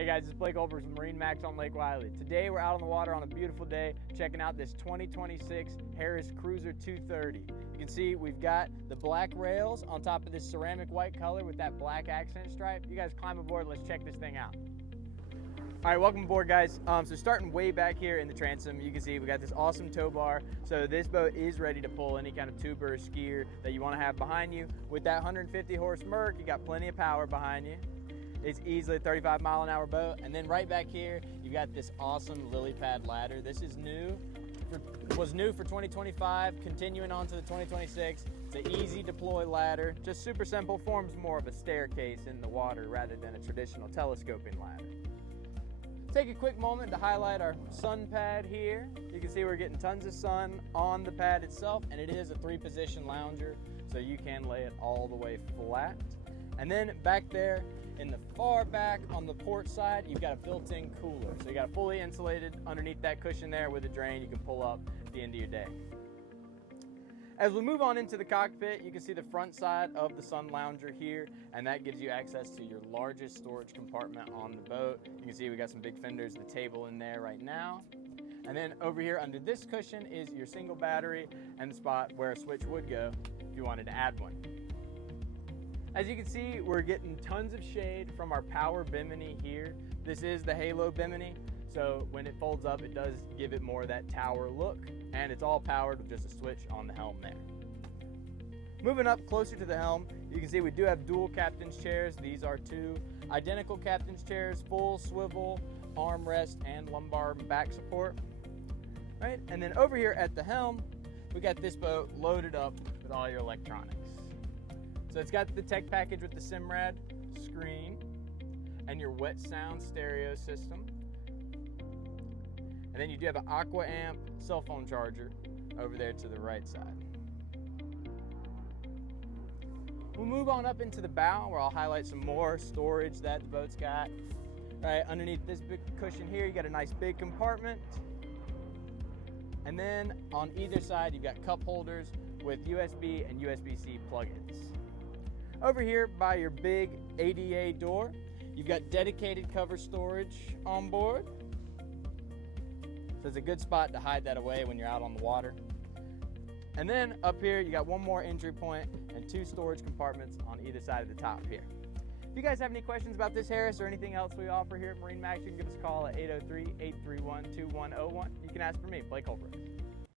Hey guys, it's Blake Holbers with MarineMax on Lake Wylie. Today we're out on the water on a beautiful day checking out this 2026 Harris Cruiser 230. You can see we've got the black rails on top of this ceramic white color with that black accent stripe. You guys climb aboard, let's check this thing out. All right, welcome aboard guys. So starting way back here in the transom, you can see we got this awesome tow bar. So this boat is ready to pull any kind of tuber or skier that you want to have behind you. With that 150 horse Merc, you got plenty of power behind you. It's easily a 35-mile-an-hour boat. And then right back here, you got this awesome Lillipad ladder. This is was new for 2025, continuing on to the 2026. It's an easy deploy ladder, just super simple, forms more of a staircase in the water rather than a traditional telescoping ladder. Take a quick moment to highlight our sun pad here. You can see we're getting tons of sun on the pad itself, and it is a 3-position lounger, so you can lay it all the way flat. And then back there in the far back on the port side, you've got a built-in cooler. So you got a fully insulated underneath that cushion there with a drain you can pull up at the end of your day. As we move on into the cockpit, you can see the front side of the sun lounger here, and that gives you access to your largest storage compartment on the boat. You can see we got some big fenders, the table in there right now. And then over here under this cushion is your single battery and the spot where a switch would go if you wanted to add one. As you can see, we're getting tons of shade from our power bimini here. This is the Halo bimini, so when it folds up, it does give it more of that tower look, and it's all powered with just a switch on the helm there. Moving up closer to the helm, you can see we do have dual captain's chairs. These are 2 identical captain's chairs, full swivel, armrest, and lumbar and back support. Right, and then over here at the helm, we got this boat loaded up with all your electronics. So it's got the tech package with the Simrad screen and your Wetsounds stereo system. And then you do have an Aqua Amp cell phone charger over there to the right side. We'll move on up into the bow where I'll highlight some more storage that the boat's got. All right, underneath this big cushion here, you got a nice big compartment. And then on either side, you've got cup holders with USB and USB-C plugins. Over here by your big ADA door, you've got dedicated cover storage on board. So it's a good spot to hide that away when you're out on the water. And then up here, you got one more entry point and 2 storage compartments on either side of the top here. If you guys have any questions about this Harris or anything else we offer here at MarineMax, you can give us a call at 803-831-2101. You can ask for me, Blake Holbrook.